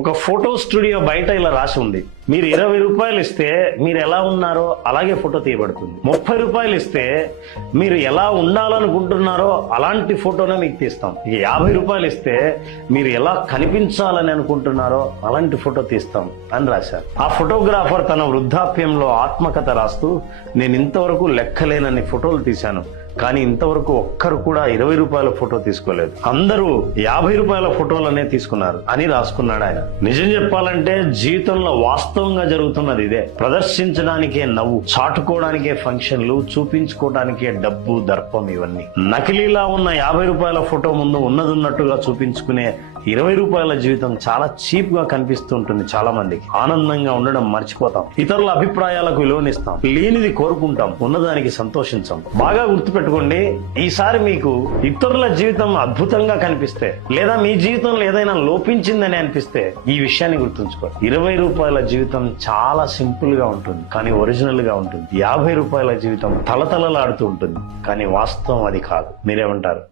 ఒక photo studio బయట ఇలా రాసి ఉంది, మీరు 20 రూపాయలు ఇస్తే మీరు ఎలా ఉన్నారో అలాగే ఫోటో తీయబడుతుంది. 30 రూపాయలు ఇస్తే మీరు ఎలా ఉండాలనుకుంటున్నారో అలాంటి ఫోటోనే మీకు తీస్తాం. ఇక 50 రూపాయలు ఇస్తే మీరు ఎలా కనిపించాలని అనుకుంటున్నారో అలాంటి ఫోటో తీస్తాం అని రాశారు. ఆ ఫోటోగ్రాఫర్ తన వృద్ధాప్యంలో ఆత్మకథ రాస్తూ, నేను ఇంతవరకు లెక్కలేనన్ని ఫోటోలు తీశాను, కానీ ఇంతవరకు ఒక్కరు కూడా 20 రూపాయల ఫోటో తీసుకోలేదు, అందరూ 50 రూపాయల ఫోటోలనే తీసుకున్నారు అని రాసుకున్నాడు ఆయన. నిజం చెప్పాలంటే జీవితంలో వాస్తవంగా జరుగుతున్నది ఇదే. ప్రదర్శించడానికే నవ్వు, చాటుకోవడానికే ఫంక్షన్లు, చూపించుకోవడానికే డబ్బు, దర్పం, ఇవన్నీ. నకిలీలా ఉన్న 50 రూపాయల ఫోటో ముందు ఉన్నదున్నట్టుగా చూపించుకునే 20 రూపాయల జీవితం చాలా చీప్ గా కనిపిస్తుంటుంది చాలా మందికి. ఆనందంగా ఉండడం మర్చిపోతాం, ఇతరుల అభిప్రాయాలకు విలువనిస్తాం, లేనిది కోరుకుంటాం, ఉన్నదానికి సంతోషించాం. బాగా గుర్తుపెట్టుకోండి, ఈసారి మీకు ఇతరుల జీవితం అద్భుతంగా కనిపిస్తే, లేదా మీ జీవితంలో ఏదైనా లోపించిందని అనిపిస్తే ఈ విషయాన్ని గుర్తుంచుకోండి. 20 రూపాయల జీవితం చాలా సింపుల్ గా ఉంటుంది, కానీ ఒరిజినల్ గా ఉంటుంది. 50 రూపాయల జీవితం తలతలలాడుతూ ఉంటుంది, కానీ వాస్తవం అది కాదు. మీరేమంటారు?